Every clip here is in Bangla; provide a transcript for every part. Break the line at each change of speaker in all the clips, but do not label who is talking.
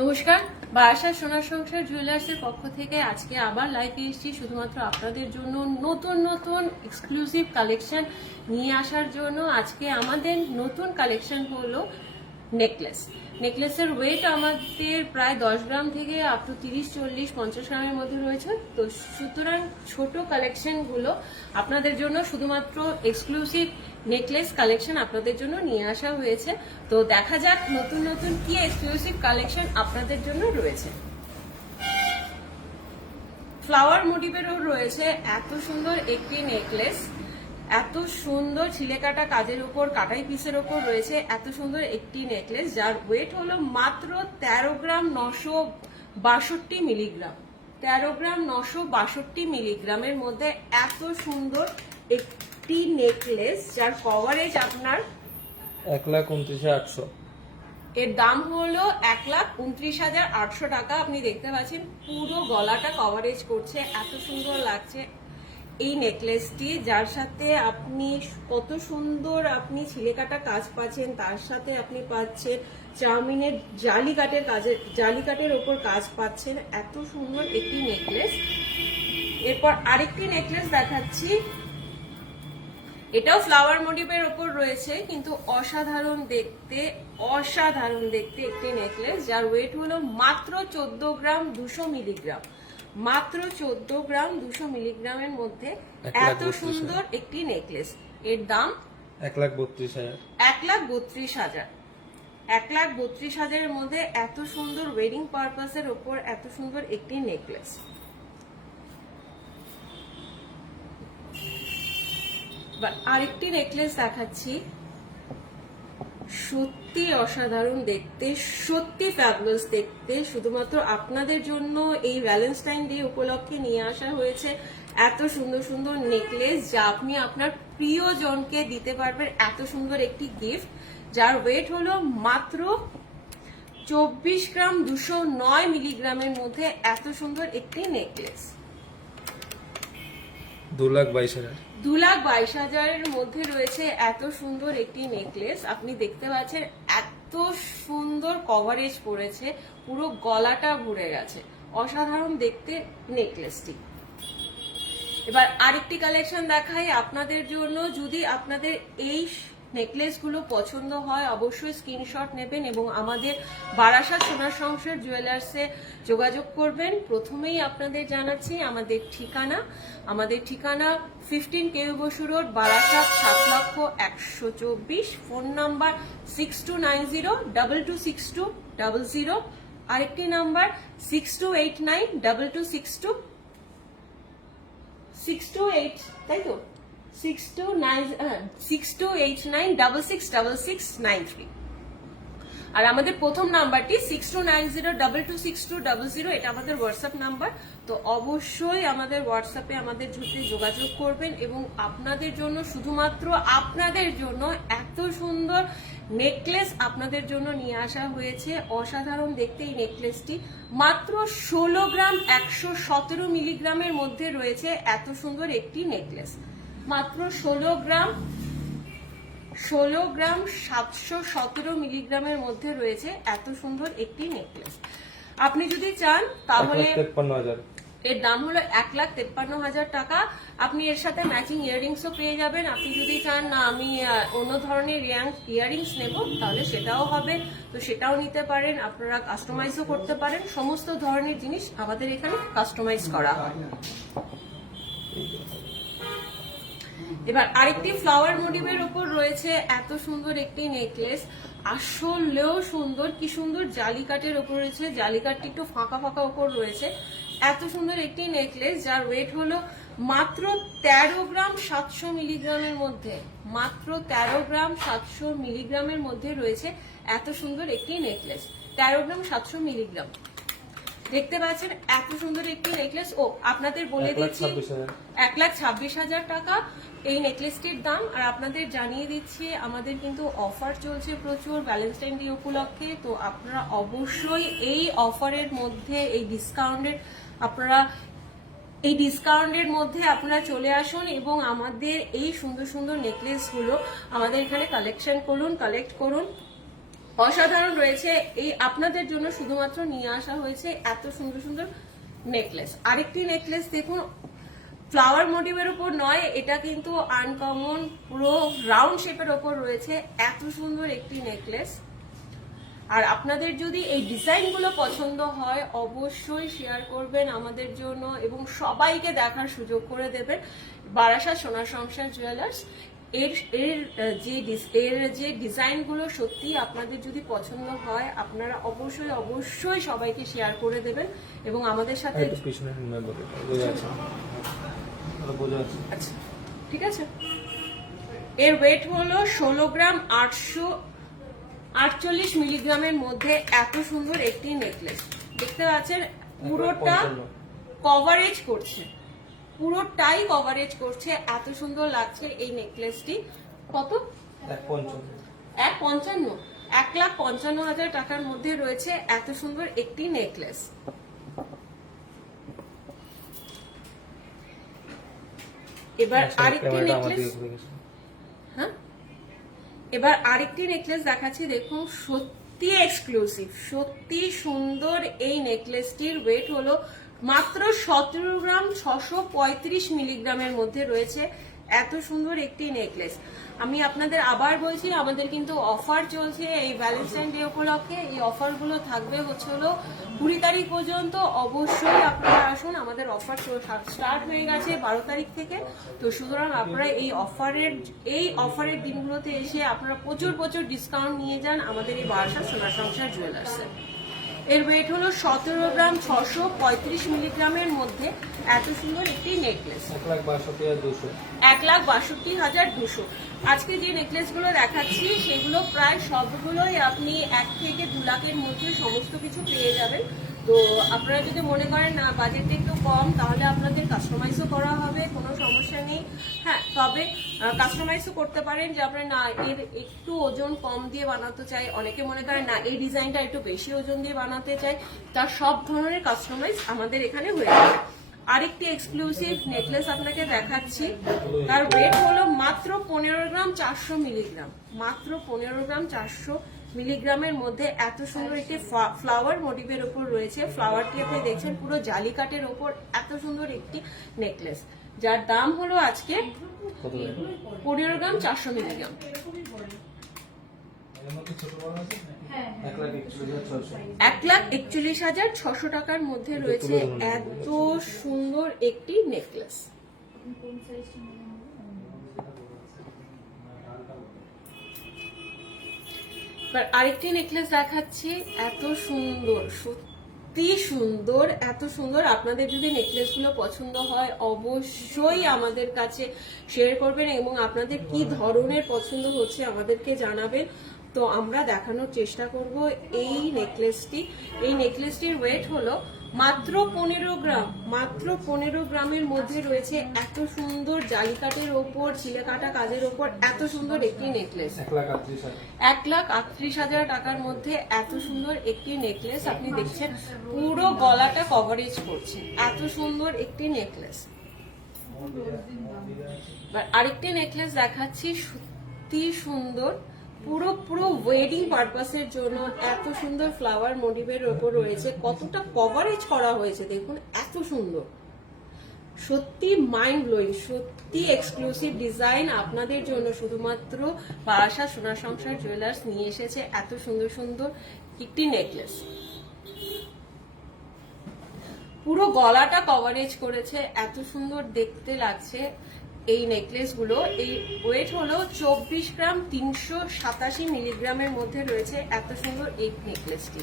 নমস্কার। বারাসাত সোনার সংসার, জুয়েলার্সের পক্ষ থেকে আজকে আবার লাইভে এসেছি শুধুমাত্র আপনাদের জন্য নতুন নতুন এক্সক্লুসিভ কালেকশন নিয়ে আসার জন্য। আজকে আমাদের নতুন কালেকশন হলো নেকলেস নেকলেসের ওয়েট আমাদের প্রায় দশ গ্রাম থেকে আপ টু তিরিশ, চল্লিশ, পঞ্চাশ গ্রামের মধ্যে রয়েছে। তো সুতরাং ছোট কালেকশনগুলো আপনাদের জন্য শুধুমাত্র এক্সক্লুসিভ নেকলেস কালেকশন আপনাদের জন্য নিয়ে আসা হয়েছে। তো দেখা যাক নতুন নতুন কি এক্সক্লুসিভ কালেকশন আপনাদের জন্য রয়েছে। ফ্লাওয়ার মোটিভেরও রয়েছে এত সুন্দর একটি নেকলেস এত সুন্দর ছিলেকাটা কাজের উপর কাটাই পিসের উপর রয়েছে এত সুন্দর একটি নেকলেস যার ওয়েট হলো মাত্র তেরো গ্রাম নশো বাষট্টি মিলিগ্রাম। তেরো গ্রাম নশো বাষট্টি মিলিগ্রামের মধ্যে এত সুন্দর একটি নেকলেস যার কভারেজ আপনার
এক লাখ উনত্রিশে আটশো।
এর দাম হলো এক লাখ উনত্রিশ হাজার আটশো টাকা। আপনি দেখতে পাচ্ছেন পুরো গলাটা কভারেজ করছে এত সুন্দর লাগছে। এই নেকলেসটি, যার সাথে আপনি কত সুন্দর আপনি ছিলেকাটা কাজ পাচ্ছেন, তার সাথে আপনি পাচ্ছেন চাউমিনের জালি কাটের কাজে জালি কাটের ওপর কাজ পাচ্ছেন, এত সুন্দর একটি নেকলেস। এরপর আরেকটি নেকলেস দেখাচ্ছি। এটাও ফ্লাওয়ার মোটিভের ওপর রয়েছে, কিন্তু অসাধারণ দেখতে অসাধারণ দেখতে একটি নেকলেস, যার ওয়েট হলো মাত্র চোদ্দ গ্রাম দুশো মিলিগ্রাম। মাত্র চোদ্দ গ্রাম দুশো মিলিগ্রামের মধ্যে এত সুন্দর একটি নেকলেস। এর দাম
এক লাখ বত্রিশ হাজার।
এক লাখ বত্রিশ হাজার। এক লাখ বত্রিশ হাজারের মধ্যে এত সুন্দর ওয়েডিং পারপাসের ওপর এত সুন্দর একটি নেকলেস। বা আরেকটি নেকলেস দেখাচ্ছি। সত্যি অসাধারণ দেখতে, সত্যি ফ্যাবুলাস দেখতে। শুধুমাত্র আপনাদের জন্য এই ভ্যালেন্টাইন ডে উপলক্ষে নিয়ে আসা হয়েছে এত সুন্দর সুন্দর নেকলেস যা আপনি আপনার প্রিয়জনকে দিতে পারবেন এত সুন্দর একটি গিফট যার ওয়েট হলো মাত্র চব্বিশ গ্রাম দুশো নয় মিলিগ্রামের মধ্যে এত সুন্দর একটি নেকলেস
দু লাখ বাইশ
হাজারের মধ্যে রয়েছে এত সুন্দর একটি নেকলেস। আপনি দেখতে পাচ্ছেন এত সুন্দর কভারেজ পড়েছে, পুরো গলাটা ভরে গেছে। অসাধারণ দেখতে নেকলেসটি। এবার আরেকটি কালেকশন দেখাই আপনাদের জন্য। যদি আপনাদের এই নেকলেসগুলো পছন্দ হয়, অবশ্যই স্ক্রিনশট নেবেন এবং আমাদের বারাসাত সোনার সংসার জুয়েলার্সে যোগাযোগ করবেন। প্রথমেই আপনাদের জানাচ্ছি আমাদের ঠিকানা। আমাদের ঠিকানা ফিফটিন কেউ বসু রোড, বারাসাত, সাত লক্ষ একশো চব্বিশ। Phone number six two nine zero, double two six two double zero. আরেকটি number six two eight nine, double two six two six two eight, তাই তো? Six two nine six two eight nine double six double six nine three আর আমাদের প্রথম নাম্বারটি six two nine zero double two six two double zero এটা আমাদের হোয়াটসঅ্যাপ নাম্বার। তো অবশ্যই আমাদের হোয়াটসঅ্যাপে আমাদের সাথে যোগাযোগ করবেন এবং আপনাদের জন্য, শুধুমাত্র আপনাদের জন্য, এত সুন্দর নেকলেস আপনাদের জন্য নিয়ে আসা হয়েছে। অসাধারণ দেখতে এই নেকলেসটি মাত্র ষোলো গ্রাম একশো সতেরো মিলিগ্রামের মধ্যে রয়েছে এত সুন্দর একটি নেকলেস মাত্র ষোলো গ্রাম ষোলো গ্রাম সাতশো সতেরো মিলিগ্রামের মধ্যে রয়েছে এত সুন্দর একটি নেকলেস। আপনি যদি চান তাহলে এর দাম হলো এক লাখ তেপ্পান্ন হাজার টাকা। আপনি এর সাথে ম্যাচিং ইয়াররিংসও পেয়ে যাবেন। আপনি যদি চান না আমি অন্য ধরনের ইয়াররিংস নেব তাহলে সেটাও হবে। তো সেটাও নিতে পারেন। আপনারা কাস্টমাইজও করতে পারেন। সমস্ত ধরনের জিনিস আমাদের এখানে কাস্টমাইজ করা হয়। এবার আরেকটি ফ্লাওয়ার মোটিভের উপর রয়েছে এত সুন্দর একটি নেকলেস আসলেও সুন্দর কি সুন্দর জালিকাটের ওপর রয়েছে। জালিকাটটি একটু ফাঁকা ফাঁকা ওপর রয়েছে। এত সুন্দর একটি নেকলেস যার ওয়েট হলো মাত্র তেরো গ্রাম সাতশো মিলিগ্রামের মধ্যে। মাত্র তেরো গ্রাম সাতশো মিলিগ্রামের মধ্যে রয়েছে এত সুন্দর একটি নেকলেস তেরো গ্রাম সাতশো মিলিগ্রাম। দেখতে পাচ্ছেন এত সুন্দর একটি নেকলেস ও আপনাদের বলে দিচ্ছি এক লাখ ছাব্বিশ হাজার টাকা। এই নেকলেসটির দাম, আর আপনাদের জানিয়ে দিচ্ছি, আমাদের কিন্তু অফার চলছে প্রচুর ভ্যালেন্টাইন ডে উপলক্ষে, তো আপনারা অবশ্যই এই অফারের মধ্যে, এই ডিসকাউন্টের আপনারা এই ডিসকাউন্টের মধ্যে আপনারা চলে আসুন এবং আমাদের এই সুন্দর সুন্দর নেকলেসগুলো আমাদের এখানে কালেকশন করুন কালেক্ট করুন। অসাধারণ রয়েছে, এই আপনাদের জন্য শুধুমাত্র নিয়ে আসা হয়েছে এত সুন্দর সুন্দর নেকলেস। আরেকটি নেকলেস দেখুন ফ্লাওয়ার মোটিভের উপর নয়, এটা কিন্তু আনকমন পুরো রাউন্ড শেপের ওপর রয়েছে, এত সুন্দর একটি নেকলেস আর আপনাদের যদি এই ডিজাইনগুলো পছন্দ হয়, অবশ্যই শেয়ার করবেন আমাদের জন্য এবং সবাইকে দেখার সুযোগ করে দেবেন বারাসা সোনা সংসার জুয়েলার্স এর এর যে এর যে ডিজাইনগুলো সত্যি আপনাদের যদি পছন্দ হয়, আপনারা অবশ্যই অবশ্যই সবাইকে শেয়ার করে দেবেন এবং আমাদের সাথে আচ্ছা ঠিক আছে। এর ওয়েট হলো ষোলো গ্রাম আটশো আটচল্লিশ মিলিগ্রামের মধ্যে এত সুন্দর একটি নেকলেস দেখতে পাচ্ছেন পুরোটা কভারেজ করছে। পুরোটাই কভারেজ করছে এত সুন্দর লাগছে এই নেকলেসটি কত?
এক পঞ্চান্ন।
এক লাখ পঞ্চান্ন হাজার টাকার মধ্যে রয়েছে এত সুন্দর একটি নেকলেস এবার আরেকটি নেকলেস হ্যাঁ? এবার আরেকটি নেকলেস দেখাচ্ছি দেখুন সত্যি এক্সক্লুসিভ সত্যি সুন্দর এই নেকলেসটির ওয়েট হলো মাত্র সতেরো গ্রাম ছশো পঁয়ত্রিশ মিলিগ্রামের মধ্যে রয়েছে। এত সুন্দর একটি নেকলেস আমি আপনাদের আবার বলছি, আমাদের কিন্তু অফার চলছে এই ভ্যালেন্টাইন ডে উপলক্ষে। এই অফারগুলো থাকবে হচ্ছে হলো কুড়ি তারিখ পর্যন্ত। অবশ্যই আপনারা আসুন, আমাদের অফার স্টার্ট হয়ে গেছে বারো তারিখ থেকে। তো সুতরাং আপনারা এই অফারের এই অফারের দিনগুলোতে এসে আপনারা প্রচুর প্রচুর ডিসকাউন্ট নিয়ে যান আমাদের এই বারাসা সোনা সংসার জুয়েলার্সে এর ওয়েট হলো সতেরো গ্রাম ছশো পঁয়ত্রিশ মিলিগ্রামের মধ্যে। এত সুন্দর একটি নেকলেস
এক লাখ বাষট্টি হাজার দুশো।
এক লাখ বাষট্টি হাজার দুশো। আজকে যে নেকলেসগুলো দেখাচ্ছি সেগুলো প্রায় সবগুলোই আপনি এক থেকে দু লাখের মধ্যে সমস্ত কিছু পেয়ে যাবেন। তো আপনারা যদি মনে করেন না বাজেটটা একটু কম, তাহলে আপনাদের কাস্টমাইজও করা হবে, কোনো সমস্যা নেই। হ্যাঁ তবে কাস্টমাইজও করতে পারেন যে আপনার না, এর একটু ওজন কম দিয়ে বানাতে চাই। অনেকে মনে করেন, না, এই ডিজাইনটা একটু বেশি ওজন দিয়ে বানাতে চাই। তার সব ধরনের কাস্টমাইজ আমাদের এখানে হয়ে যাবে। আরেকটি এক্সক্লুসিভ নেকলেস আপনাকে দেখাচ্ছি। তার ওয়েট হলো মাত্র পনেরো গ্রাম চারশো মিলিগ্রাম। মাত্র পনেরো গ্রাম চারশো মিলিগ্রামের মধ্যে এত সুন্দর একটি ফ্লাওয়ার মোটিভের ওপর রয়েছে। ফ্লাওয়ারটি আপনি দেখছেন পুরো জালি কাটের ওপর এত সুন্দর একটি নেকলেস যার দাম হলো আজকে পনেরো গ্রাম চারশো মিলিগ্রাম।
এক লাখ একচল্লিশ হাজার ছশো
টাকার মধ্যে রয়েছে এত সুন্দর একটি নেকলেস এবার আরেকটি নেকলেস দেখাচ্ছি। এত সুন্দর, সত্যি সুন্দর, এত সুন্দর। আপনাদের যদি নেকলেসগুলো পছন্দ হয়, অবশ্যই আমাদের কাছে শেয়ার করবেন এবং আপনাদের কি ধরনের পছন্দ হচ্ছে আমাদেরকে জানাবেন। তো আমরা দেখানোর চেষ্টা করব এই নেকলেসটি এই নেকলেসটির ওয়েট হলো মাত্র পনেরো গ্রাম। মাত্র পনেরো গ্রামের মধ্যে রয়েছে এত সুন্দর জালিকাটের ওপর চিলেকাটা কাজের ওপর এত সুন্দর একটি নেকলেস
এক লাখ আটত্রিশ হাজার।
টাকার মধ্যে এত সুন্দর একটি নেকলেস আপনি দেখছেন পুরো গলাটা কভারেজ করছে। এত সুন্দর একটি নেকলেস আরেকটি নেকলেস দেখাচ্ছি সত্যি সুন্দর। পুরো পুরো ওয়েডিং পারপাসের জন্য এত সুন্দর ফ্লাওয়ার মোটিভের ওপর রয়েছে, কতটা কভারেজ করা হয়েছে দেখুন, এত সুন্দর। সত্যি মাইন্ড ব্লোয়িং সত্যি এক্সক্লুসিভ ডিজাইন আপনাদের জন্য শুধুমাত্র বারাসা সোনা সংসার জুয়েলার্স নিয়ে এসেছে এত সুন্দর সুন্দর একটি নেকলেস পুরো গলাটা কভারেজ করেছে, এত সুন্দর দেখতে লাগছে। এই নেকলেসগুলো এই ওয়েট হলো চব্বিশ গ্রাম তিনশো সাতাশি মিলিগ্রামের মধ্যে রয়েছে এত সুন্দর এই নেকলেসটি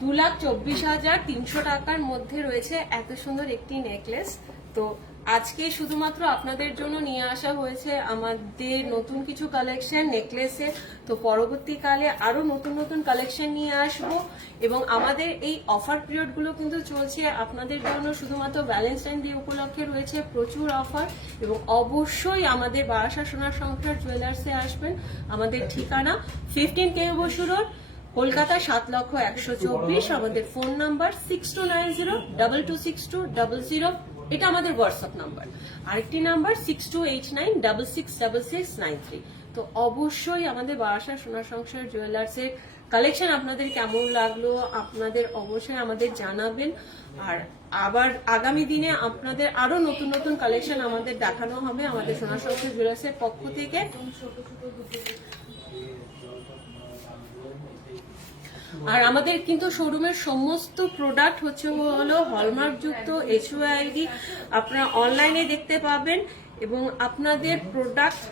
দু লাখ চব্বিশ হাজার তিনশো টাকার মধ্যে রয়েছে এত সুন্দর একটি নেকলেস তো আজকে শুধুমাত্র আপনাদের জন্য নিয়ে আসা হয়েছে আমাদের নতুন কিছু কালেকশন নেকলেসের তো পরবর্তীকালে আরও নতুন নতুন কালেকশন নিয়ে আসব। এবং আমাদের এই অফার পিরিয়ডগুলো কিন্তু চলছে। আপনাদের জন্য শুধুমাত্র ভ্যালেন্টাইন ডে উপলক্ষে রয়েছে প্রচুর অফার এবং অবশ্যই আমাদের বারাসা সোনার সংখ্যার জুয়েলার্সে আসবেন। আমাদের ঠিকানা fifteen K Basu road, Kolkata সাত লক্ষ একশো চব্বিশ। আমাদের phone number six two nine zero double two six two double zero এটা আমাদের হোয়াটসঅ্যাপ নাম্বার আরেকটি number six two eight nine double six double six nine three তো অবশ্যই আমাদের বারাসা সোনার সংসার জুয়েলার্সের কালেকশন আপনাদের কেমন লাগল, আপনাদের অবশ্যই আমাদের জানাবেন। আর আবার আগামী দিনে আপনাদের আরও নতুন নতুন কালেকশন আমাদের দেখানো হবে আমাদের সোনার সংসার জুয়েলার্সের পক্ষ থেকে। আর আমাদের কিন্তু শোরুমের সমস্ত প্রোডাক্ট হচ্ছে হলো হলমার্ক যুক্ত এইচওআইডি আপনারা অনলাইনে দেখতে পাবেন এবং আপনাদের প্রোডাক্ট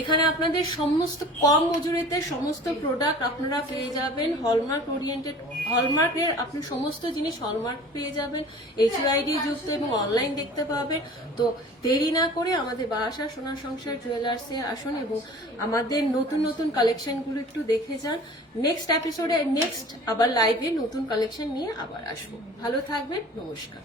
এখানে আপনাদের সমস্ত কম মজুরিতে সমস্ত প্রোডাক্ট আপনারা পেয়ে যাবেন। হলমার্ক ওরিয়েন্টেড হলমার্কের আপনি সমস্ত জিনিস হলমার্ক পেয়ে যাবেন। এইচ এইচআইডি যুক্ত এবং অনলাইন দেখতে পাবেন। তো দেরি না করে আমাদের বাসা সোনা সংসার জুয়েলার্সে আসুন এবং আমাদের নতুন নতুন কালেকশনগুলো একটু দেখে যান। নেক্সট এপিসোডে নেক্সট আবার লাইভে নতুন কালেকশন নিয়ে আবার আসব। ভালো থাকবেন, নমস্কার।